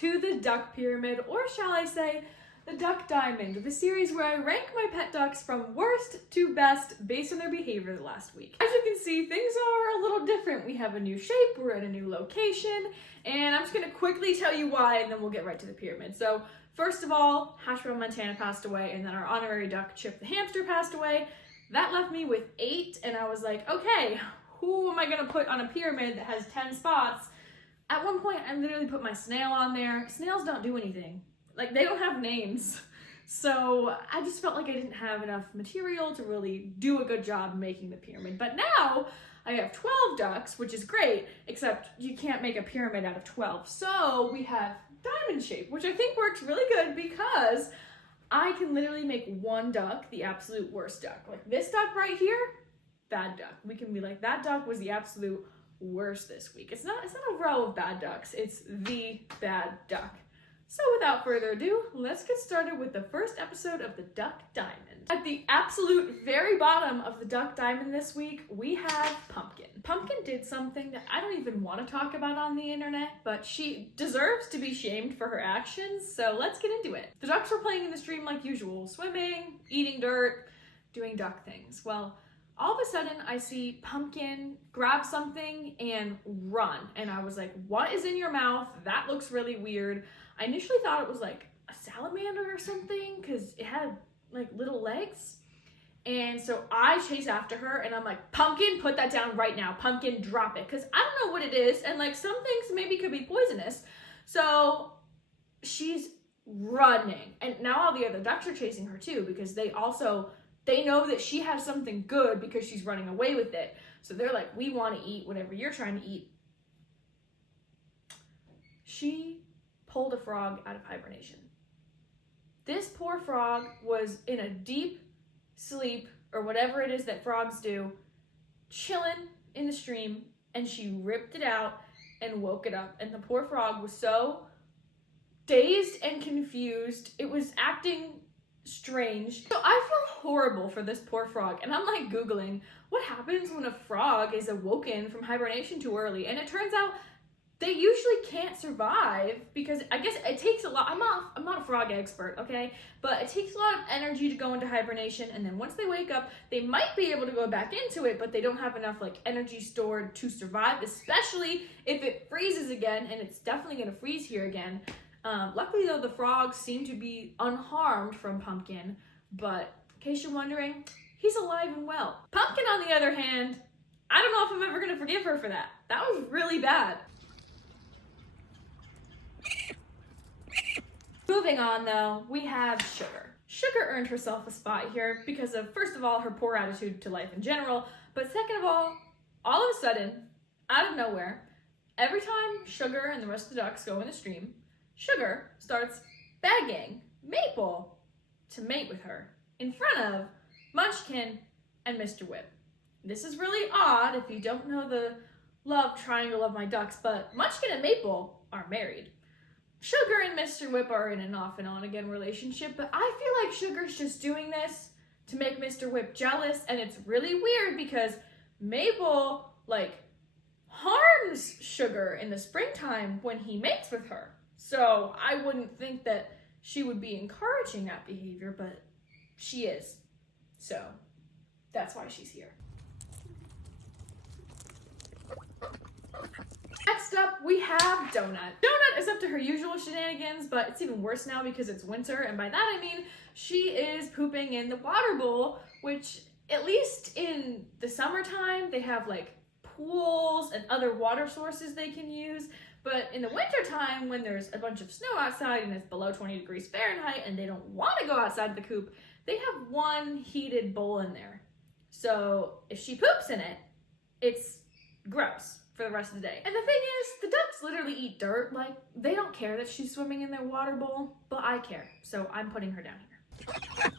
to the duck pyramid, or shall I say, the duck diamond, the series where I rank my pet ducks from worst to best based on their behavior the last week. As you can see, things are a little different. We have a new shape, we're at a new location, and I'm just gonna quickly tell you why, and then we'll get right to the pyramid. So first of all, Hash Brown Montana passed away, and then our honorary duck, Chip the hamster, passed away. That left me with 8, and I was like, okay, who am I gonna put on a pyramid that has 10 spots? At one point, I literally put my snail on there. Snails don't do anything. Like, they don't have names. So I just felt like I didn't have enough material to really do a good job making the pyramid. But now I have 12 ducks, which is great, except you can't make a pyramid out of 12. So we have diamond shape, which I think works really good because I can literally make one duck the absolute worst duck. Like this duck right here, bad duck. We can be like, that duck was the absolute worst this week. It's not a row of bad ducks, it's the bad duck. So without further ado, let's get started with the first episode of the Duck Diamond. At the absolute very bottom of the Duck Diamond this week, we have Pumpkin. Pumpkin did something that I don't even want to talk about on the internet, but she deserves to be shamed for her actions, so let's get into it. The ducks were playing in the stream like usual, swimming, eating dirt, doing duck things. Well, all of a sudden I see Pumpkin grab something and run, and I was like, what is in your mouth? That looks really weird. I initially thought it was like a salamander or something because it had like little legs. And so I chase after her and I'm like, Pumpkin, put that down right now. Pumpkin, drop it. Because I don't know what it is. And like some things maybe could be poisonous. So she's running. And now all the other ducks are chasing her too because they know that she has something good because she's running away with it. So they're like, we want to eat whatever you're trying to eat. She pulled a frog out of hibernation. This poor frog was in a deep sleep, or whatever it is that frogs do, chilling in the stream, and she ripped it out and woke it up. And the poor frog was so dazed and confused. It was acting strange. So I feel horrible for this poor frog, and I'm like Googling what happens when a frog is awoken from hibernation too early, and it turns out they usually can't survive because I guess it takes a lot. I'm not a frog expert, okay? But it takes a lot of energy to go into hibernation, and then once they wake up, they might be able to go back into it, but they don't have enough like energy stored to survive, especially if it freezes again, and it's definitely gonna freeze here again. Luckily though, the frogs seem to be unharmed from Pumpkin, but in case you're wondering, he's alive and well. Pumpkin, on the other hand, I don't know if I'm ever gonna forgive her for that. That was really bad. Moving on though, we have Sugar. Sugar earned herself a spot here because of, first of all, her poor attitude to life in general, but second of all of a sudden, out of nowhere, every time Sugar and the rest of the ducks go in the stream, Sugar starts begging Maple to mate with her in front of Munchkin and Mr. Whip. This is really odd if you don't know the love triangle of my ducks, but Munchkin and Maple are married. Sugar and Mr. Whip are in an off and on again relationship, but I feel like Sugar's just doing this to make Mr. Whip jealous, and it's really weird because Maple, like, harms Sugar in the springtime when he mates with her. So I wouldn't think that she would be encouraging that behavior, but she is. So that's why she's here. Next up, we have Donut. Donut is up to her usual shenanigans, but it's even worse now because it's winter, and by that I mean she is pooping in the water bowl, which at least in the summertime, they have like pools and other water sources they can use, but in the wintertime when there's a bunch of snow outside and it's below 20 degrees Fahrenheit and they don't want to go outside the coop, they have one heated bowl in there. So if she poops in it, it's gross for the rest of the day. And the thing is, the ducks literally eat dirt. Like, they don't care that she's swimming in their water bowl, but I care. So I'm putting her down here.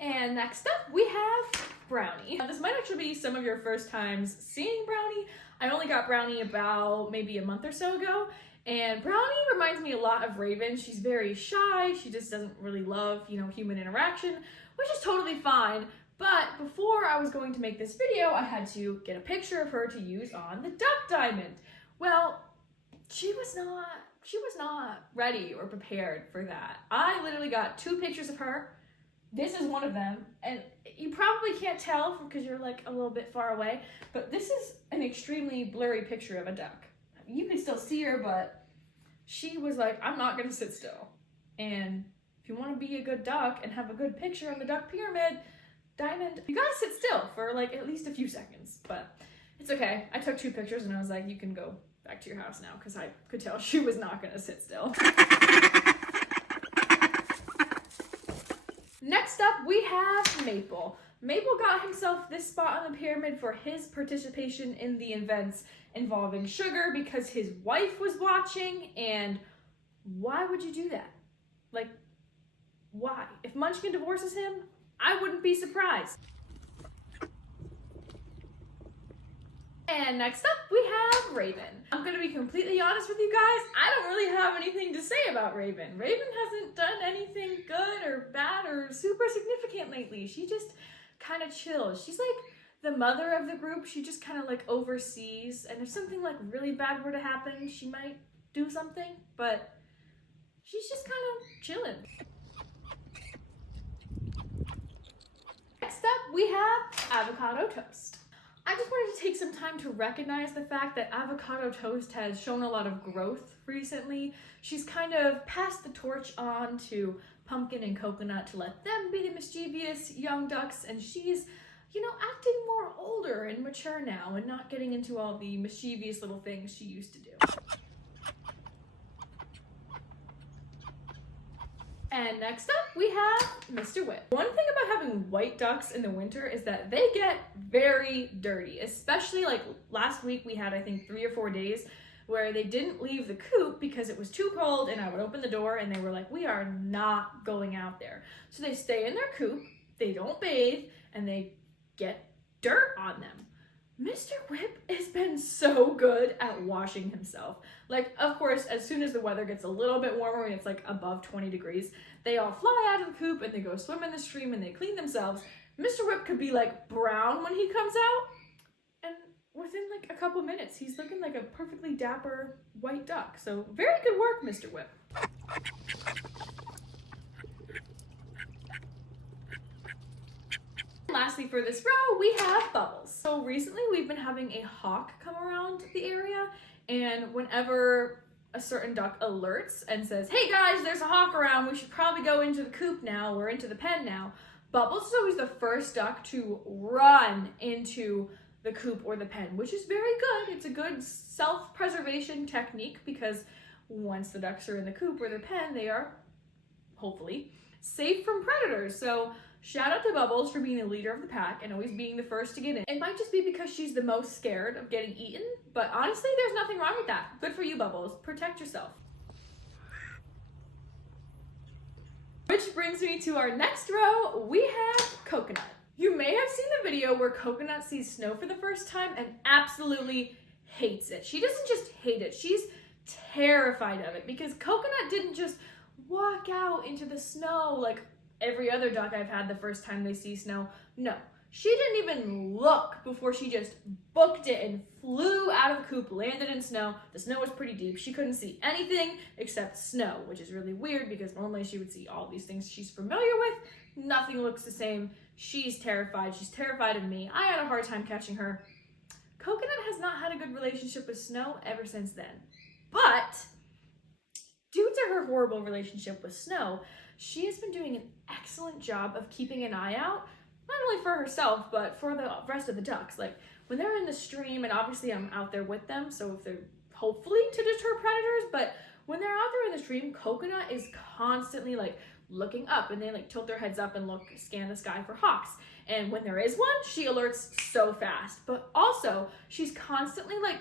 And next up, we have Brownie. Now, this might actually be some of your first times seeing Brownie. I only got Brownie about maybe a month or so ago, and Brownie reminds me a lot of Raven. She's very shy. She just doesn't really love, human interaction, which is totally fine. But before I was going to make this video, I had to get a picture of her to use on the Duck Diamond. Well, she was not ready or prepared for that. I literally got 2 pictures of her. This is one of them, and you probably can't tell because you're like a little bit far away, but this is an extremely blurry picture of a duck. You can still see her, but she was like, I'm not gonna sit still. And if you want to be a good duck and have a good picture on the duck pyramid, Diamond, you gotta sit still for like at least a few seconds, but it's okay. I took 2 pictures and I was like, you can go back to your house now, because I could tell she was not gonna sit still. Next up, we have Maple. Maple got himself this spot on the pyramid for his participation in the events involving sugar because his wife was watching, and why would you do that? Like, why? If Munchkin divorces him, I wouldn't be surprised. And next up, we have Raven. I'm gonna be completely honest with you guys, I don't really have anything to say about Raven. Raven hasn't done anything good or bad or super significant lately. She just kind of chills. She's like the mother of the group. She just kind of like oversees, and if something like really bad were to happen, she might do something, but she's just kind of chilling. Next up, we have Avocado Toast. I just wanted to take some time to recognize the fact that Avocado Toast has shown a lot of growth recently. She's kind of passed the torch on to Pumpkin and Coconut to let them be the mischievous young ducks, and she's, you know, acting more older and mature now and not getting into all the mischievous little things she used to do. And next up, we have Mr. Whip. One thing about having white ducks in the winter is that they get very dirty, especially like last week we had, I think, 3 or 4 days where they didn't leave the coop because it was too cold, and I would open the door and they were like, we are not going out there. So they stay in their coop, they don't bathe, and they get dirt on them. Mr. Whip has been so good at washing himself. Like, of course, as soon as the weather gets a little bit warmer and it's like above 20 degrees, they all fly out of the coop and they go swim in the stream and they clean themselves. Mr. Whip could be like brown when he comes out, and within like a couple minutes, he's looking like a perfectly dapper white duck. So very good work, Mr. Whip. Lastly, for this row, we have Bubbles. So recently we've been having a hawk come around the area, and whenever a certain duck alerts and says, hey guys, there's a hawk around, we should probably go into the coop now or into the pen now, Bubbles is always the first duck to run into the coop or the pen, which is very good. It's a good self-preservation technique because once the ducks are in the coop or the pen, they are, hopefully, safe from predators. So shout out to Bubbles for being the leader of the pack and always being the first to get in. It might just be because she's the most scared of getting eaten, but honestly, there's nothing wrong with that. Good for you, Bubbles. Protect yourself. Which brings me to our next row. We have Coconut. You may have seen the video where Coconut sees snow for the first time and absolutely hates it. She doesn't just hate it, she's terrified of it, because Coconut didn't just walk out into the snow like every other duck I've had the first time they see snow. No, she didn't even look before she just booked it and flew out of the coop, landed in snow. The snow was pretty deep. She couldn't see anything except snow, which is really weird because normally she would see all these things she's familiar with. Nothing looks the same. She's terrified. She's terrified of me. I had a hard time catching her. Coconut has not had a good relationship with snow ever since then. But due to her horrible relationship with snow, she has been doing an excellent job of keeping an eye out, not only for herself, but for the rest of the ducks. Like, when they're in the stream, and obviously I'm out there with them, so if they're hopefully to deter predators, but when they're out there in the stream, Coconut is constantly like looking up, and they like tilt their heads up and scan the sky for hawks. And when there is one, she alerts so fast. But also, she's constantly like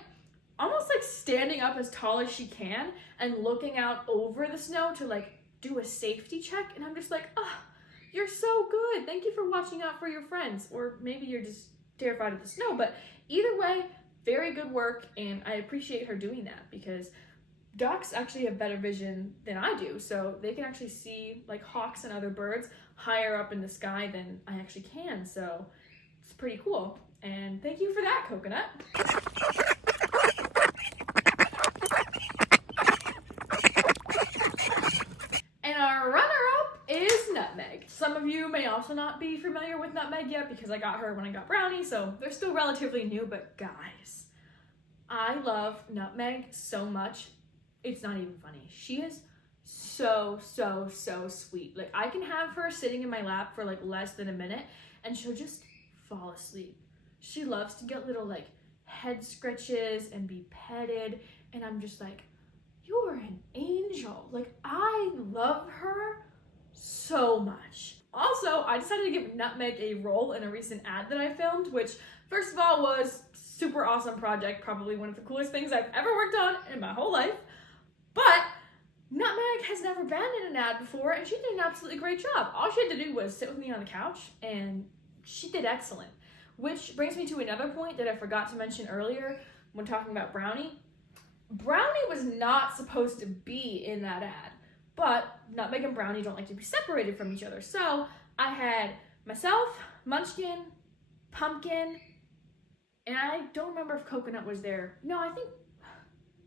almost like standing up as tall as she can and looking out over the snow to like do a safety check. And I'm just like, oh, you're so good. Thank you for watching out for your friends. Or maybe you're just terrified of the snow. But either way, very good work. And I appreciate her doing that because ducks actually have better vision than I do. So they can actually see like hawks and other birds higher up in the sky than I actually can. So it's pretty cool. And thank you for that, Coconut. also not be familiar with Nutmeg yet because I got her when I got Brownie, so they're still relatively new, but guys, I love Nutmeg so much. It's not even funny. She is so sweet. Like, I can have her sitting in my lap for like less than a minute and she'll just fall asleep. She loves to get little like head scratches and be petted, and I'm just like, you're an angel. Like, I love her so much. Also, I decided to give Nutmeg a role in a recent ad that I filmed, which first of all was super awesome project, probably one of the coolest things I've ever worked on in my whole life. But Nutmeg has never been in an ad before, and she did an absolutely great job. All she had to do was sit with me on the couch, and she did excellent. Which brings me to another point that I forgot to mention earlier when talking about Brownie. Brownie was not supposed to be in that ad, but Nutmeg and Brownie don't like to be separated from each other. So I had myself, Munchkin, Pumpkin, and I don't remember if Coconut was there. No,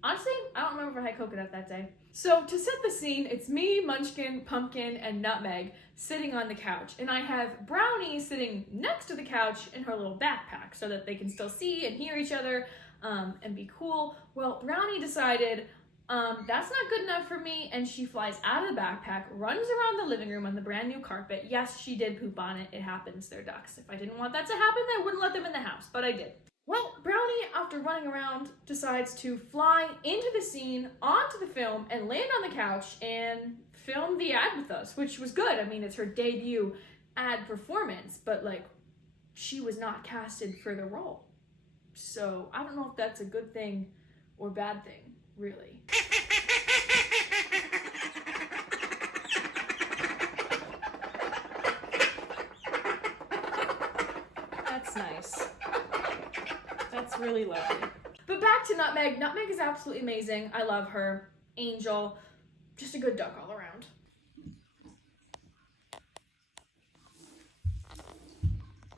honestly, I don't remember if I had Coconut that day. So to set the scene, it's me, Munchkin, Pumpkin, and Nutmeg sitting on the couch. And I have Brownie sitting next to the couch in her little backpack so that they can still see and hear each other and be cool. Well, Brownie decided that's not good enough for me, and she flies out of the backpack, runs around the living room on the brand new carpet. Yes, she did poop on it. It happens. They're ducks. If I didn't want that to happen, I wouldn't let them in the house, but I did. Well, Brownie, after running around, decides to fly into the scene, onto the film, and land on the couch and film the ad with us, which was good. I mean, it's her debut ad performance, but like, she was not casted for the role. So I don't know if that's a good thing or bad thing, really. That's nice. That's really lovely. But back to Nutmeg. Nutmeg is absolutely amazing. I love her. Angel. Just a good duck all around.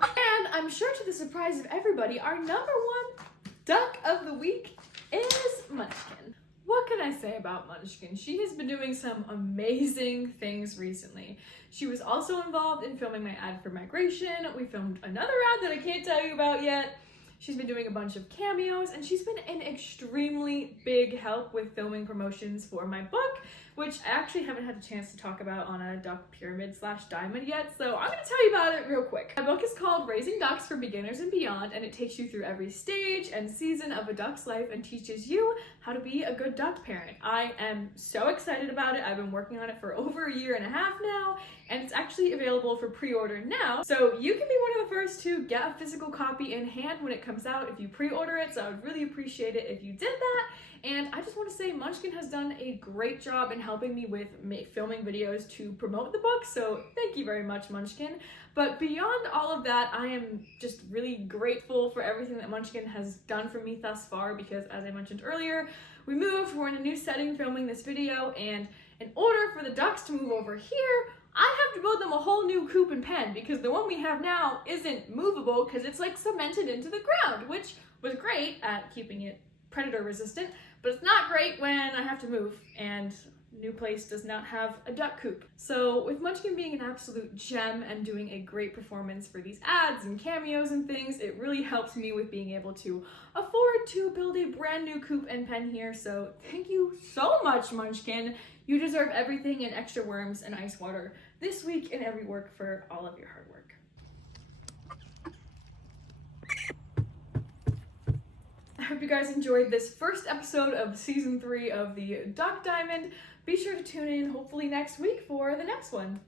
And I'm sure to the surprise of everybody, our number one duck of the week is Munchkin. What can I say about Munchkin? She has been doing some amazing things recently. She was also involved in filming my ad for migration. We filmed another ad that I can't tell you about yet. She's been doing a bunch of cameos, and she's been an extremely big help with filming promotions for my book, which I actually haven't had a chance to talk about on a duck pyramid / diamond yet, so I'm gonna tell you about it real quick. My book is called Raising Ducks for Beginners and Beyond, and it takes you through every stage and season of a duck's life and teaches you how to be a good duck parent. I am so excited about it. I've been working on it for over a year and a half now, and it's actually available for pre-order now, so you can be one of the first to get a physical copy in hand when it comes out if you pre-order it, so I would really appreciate it if you did that. And I just want to say Munchkin has done a great job in helping me with filming videos to promote the book, so thank you very much, Munchkin. But beyond all of that, I am just really grateful for everything that Munchkin has done for me thus far, because as I mentioned earlier, we moved, we're in a new setting filming this video, and in order for the ducks to move over here, I have to build them a whole new coop and pen, because the one we have now isn't movable because it's like cemented into the ground, which was great at keeping it predator resistant, but it's not great when I have to move and new place does not have a duck coop. So with Munchkin being an absolute gem and doing a great performance for these ads and cameos and things, it really helps me with being able to afford to build a brand new coop and pen here. So thank you so much, Munchkin. You deserve everything and extra worms and ice water this week and every work for all of your hard work. I hope you guys enjoyed this first episode of season 3 of the Duck Diamond. Be sure to tune in hopefully next week for the next one.